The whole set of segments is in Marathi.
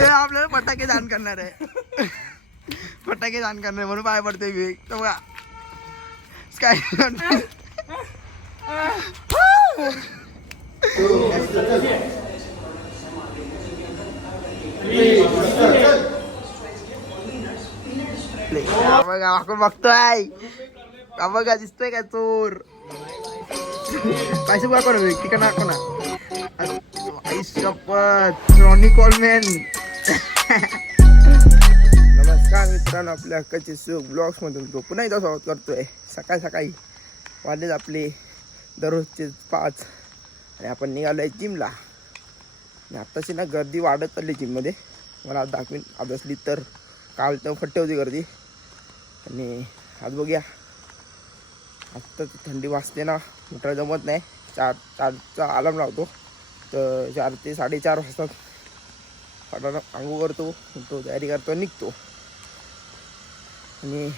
ते आपल्याला फटाके दान करणार आहे. फटाके दान करणार म्हणून पाय पडते विवेक तो बघा. स्काय बघा आपण बघतोय. बघा दिसतोय का चोर? पैसे बघा कोण तिकडं आई शपथ रॉनी कॉलमॅन. नमस्कार मित्रांनो आपल्या हक्काचे सुख ब्लॉग्समधून तो पुन्हा एकदा स्वागत करतोय. सकाळ सकाळी वाजलेत आपले दररोजचे पाच आणि आपण निघालो आहे जिमला. आणि आत्ताशी ना गर्दी वाढत चालली जिममध्ये. मला आज दाखवीन आज असली तर काल तर फट्टे होती गर्दी. आणि आज बघूया. आत्ता थंडी वाजते ना मोठा जमत नाही. चार चारचा अलार्म लावतो. तर चार ते साडेचार वाजता फाटाला आंघोळ करतो तो तयारी करतो निघतो. आणि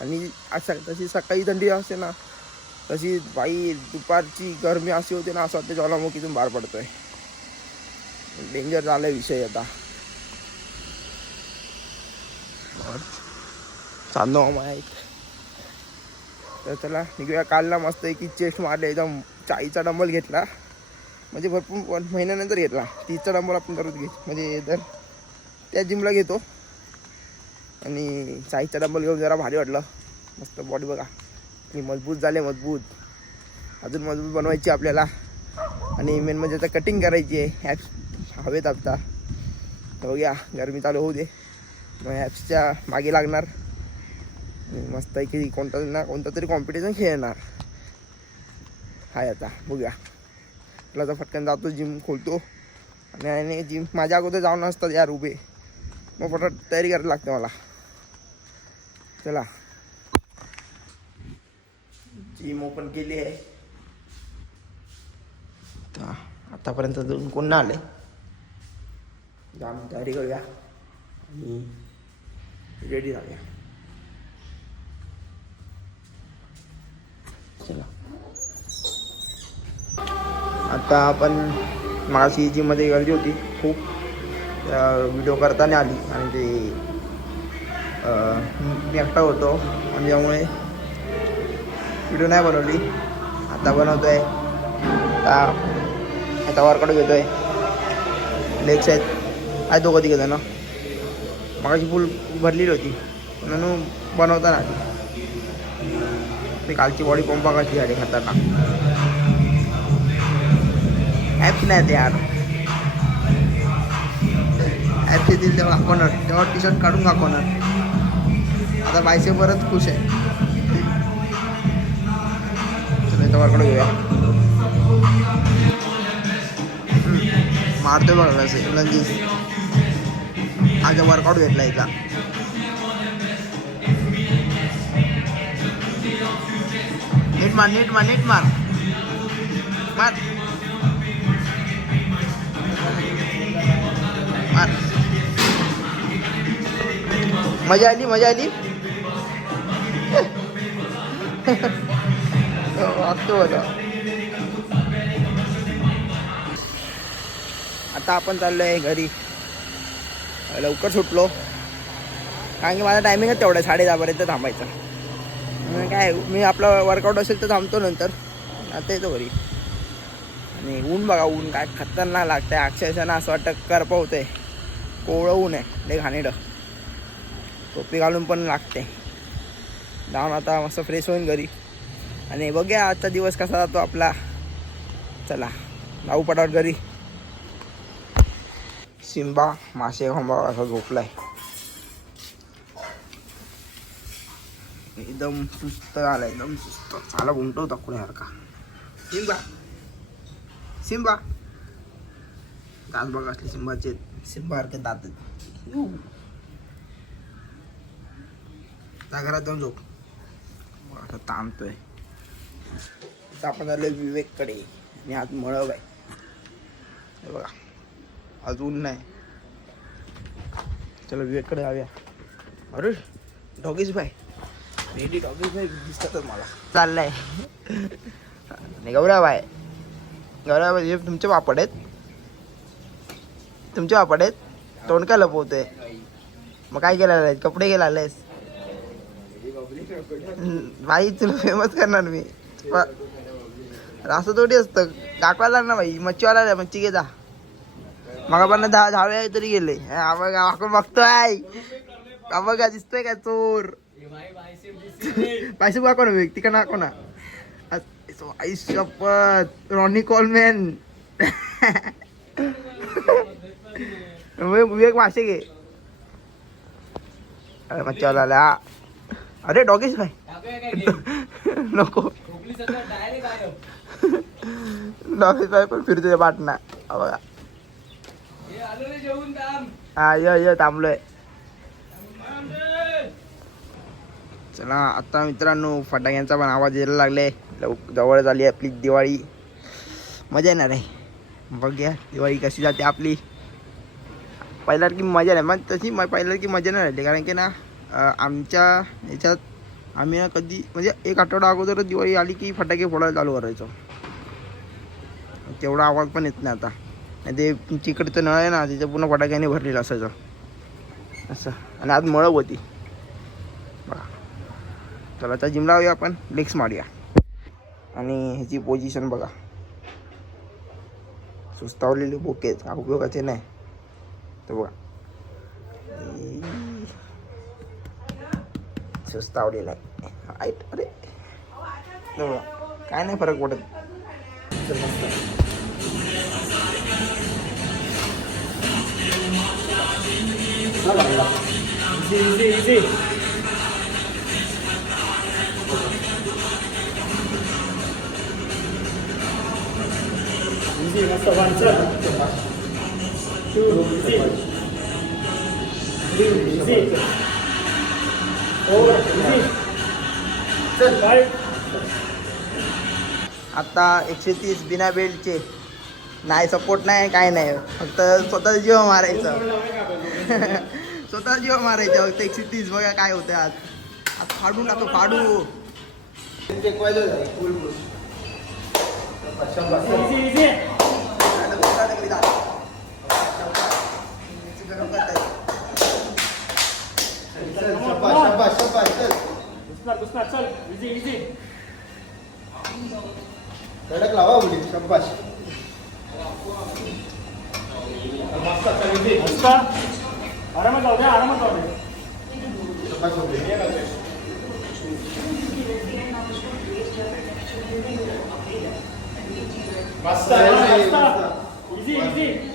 आणि असं तशी सकाळी थंडी असते ना तशी बाई दुपारची गरमी अशी होते ना असं वाटतं ज्वालामुखीतून बाहेर पडतोय. डेंजर झाला विषय आता. चांदो आहेत तर चला निघूया. कालला मस्त की चेस्ट मारले एकदम चाळीचा डंबल घेतला. म्हणजे भरपूर वन महिन्यानंतर घेतला तिचा डंबल आपण दररोज घे. म्हणजे दर त्या जिमला घेतो. आणि चाळीसचा डंबल घेऊन जरा भारी वाटलं. मस्त बॉडी बघा. आणि मजबूत झाले मजबूत. अजून मजबूत बनवायची आपल्याला. आणि मेन म्हणजे आता कटिंग करायची आहे. ॲप्स हवेत आता. तर बघूया गरमी चालू होऊ दे. मग ॲप्सच्या मागे लागणार. मस्त आहे की कोणता ना कोणता तरी कॉम्पिटिशन खेळणार. हाय आता बघूया. तुला तर फटकन जातो जिम खोलतो. आणि आणि जिम माझ्या अगोदर जाऊन असतात यार उभे. मग फटाफट तयारी करायला लागते मला. चला. जिम ओपन केली आहे. आता आतापर्यंत जाऊन कोण ना आले जाऊन तयारी करूया. आणि रेडी झाल्या. चला. आता आपण मागाशी जीमध्ये गर्दी होती खूप व्हिडिओ करताना आली. आणि ते मी एकटा होतो. आणि त्यामुळे व्हिडिओ नाही बनवली. आता आहे आता आता वर्कआउट आहे लेग्स आहेत. आहे दोघं तिघं जण. मागाशी फुल भरलेली होती. म्हणून बनवताना आली. ते कालची बॉडी पंपा कशी झाली खतरनाक ॲप्स नाही ते यार. ॲप्स येतील तेव्हा दाखवणार तेव्हा टी शर्ट काढून दाखवणार आता बायसे परत खुश आहे. चला घेऊया. मारतो बघा लंजीस आज वर्कआउट घेतला इथला. नीट मार नीट मार नीट मार. मार. मजा आली मजा आली. आता आपण चाललोय घरी. लवकर सुटलो. कारण की माझा टायमिंगच तेवढा साडे दहापर्यंत थांबायचा. मग काय मी आपला वर्कआउट असेल तर थांबतो नंतर. आता येतो घरी. आणि ऊन बघा ऊन काय खतरनाक लागतंय. अक्षरशः असं वाटतं करपवतंय कोवळं ऊन आहे. ते घाणेडं टोपी घालून पण लागते. जाऊन आता मस्त फ्रेश होईन घरी. आणि बघूया आजचा दिवस कसा जातो आपला. चला जाऊ पटावट घरी. सिंबा मासे खांबा असा झोपलाय. एकदम सुस्त आला एकदम सुस्त. चाला घुमटो दाखवण्यासारखा सिंबा सिंबा दात बघा असले सिंबाचे सिम्बा सारखे दात आता घरात जाऊन झोप. आता ताणतोय. आता आपण झालोय विवेककडे. आणि आज मळव आहे. हे बघा. अजून नाही. चला विवेककडे जाऊया. अरे doggies bye. Ready doggies bye दिसतातच मला. चाललंय. आणि गौरव आहे गौरव हे तुमचे वापड आहेत. तुमचे पापड आहेत. तोंड का लपवतोय? मग काय केलं कपडे गेला आलेस भाई तुला फेमस करणार मी. असं थोडी असतं. दाखवायला ना भाई मच्छीवाला मच्छी घे जा. मग पण दहा दहा वेळा तरी गेले. आपण बघतोय? हा का दिसतोय का चोर? पैसे बघा कोणा व्यक्ती का ना कोणा आई शपथ. रॉनी कॉलमॅन. विवेक मासे घे. अरे मच्छीवाला आला. अरे डॉगीस भाई नको. डॉगीस भाई पण फिरतोय पाटणा हा बघा. हा य थांबलोय. चला आता मित्रांनो फटाक्यांचा पण आवाज यायला लागले जवळ झाली आपली दिवाळी. मजा येणार आहे. बघूया दिवाळी कशी जाते आपली. पहिल्यासारखी मजा नाही पण तशी पहिल्यासारखी मजा नाही राहिली कारण की ना आमच्या ह्याच्यात आम्ही ना कधी म्हणजे एक आठवडा अगोदर दिवाळी आली की फटाके फोडायला चालू करायचो. तेवढा आवाज पण येत नाही आता. आणि ते तिकडचं नळ आहे ना तिचं पूर्ण फटाक्याने भरलेलं असायचं. असं. आणि आज मळब होती. बघा. चला आता जिम लावूया आपण लेग्स मारूया. आणि ह्याची पोझिशन बघा. सुस्तावलेले बोके उपयोगाचे नाही. तर बघा. सुस्तावलेला आहे आईट अरे तर बघा काय नाही फरक पडत चल मस्त. आता एकशे तीस बिना बेल्टचे नाही सपोर्ट नाही काय नाही फक्त स्वतः जीव मारायचं स्वतः जीव मारायचं फक्त एकशे तीस बघा काय होतं आज आज फाडू टाकतो फाडू कडक लावा मुली शब्बाश आरामात जाऊ द्या आरामात जाऊ द्या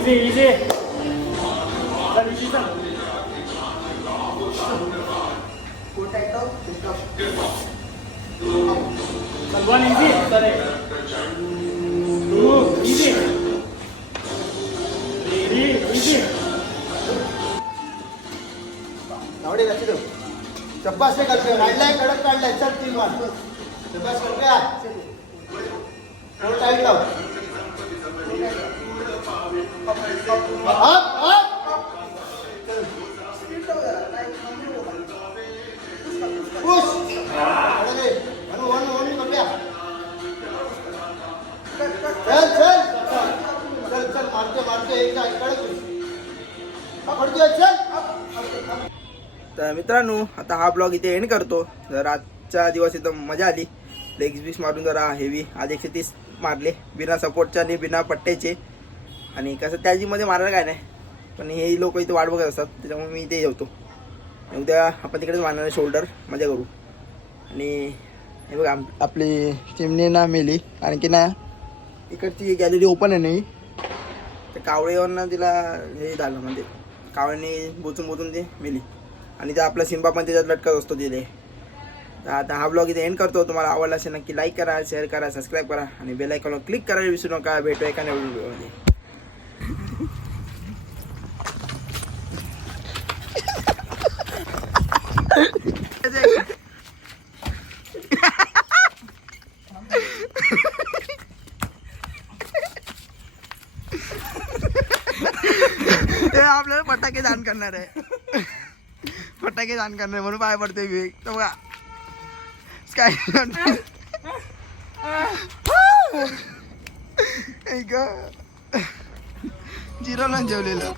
Easy, easy. Let me shoot them. Protect up, pick up. One easy, sorry. Two, easy. शब्बाश ने करते काढलाय कडक काढलाय. चल तीन वार शब्बाश करते थोडं टाईट लाव. Up up push. अरे वन वन वन करूया. चल चल. चल चल मारते मारते. एक जाय कडक पकडतोय चल. तर मित्रांनो आता हा ब्लॉग इथे एंड करतो. जर आजचा दिवस एकदम मजा आली लेग्स बीस मारून जरा हेवी आज एकशे तीस मारले बिना सपोर्टचे आणि बिना पट्ट्याचे. आणि कसं त्याजीमध्ये मारायला काय नाही पण हे लोक इथे वाट बघत असतात त्याच्यामुळे मी इथे जेवतो उद्या आपण तिकडेच मारणार शोल्डर मजा करू. आणि हे बघा आपली चिमणी ना मेली कारण की ना इकडची गॅलरी ओपन आहे नाही तर कावळेवरनं तिला हे झालं म्हणजे कावळ्याने बोचून बोचून ते मेली. आणि त्या आपला सिंबा पण त्याच्यात लटकत असतो तिथे. तर आता हा ब्लॉग इथे एंड करतो. तुम्हाला आवडला असेल नक्की लाईक करा शेअर करा सबस्क्राईब करा आणि बेलायकॉनवर क्लिक करायला विसरू नका. भेटू एका नवीन व्हिडिओमध्ये ते आपल्याला फटाके दान करणार आहे. फटाके दान करणार म्हणून पाय पडते विवेक तर बघा. Sky zero जेवलेलं.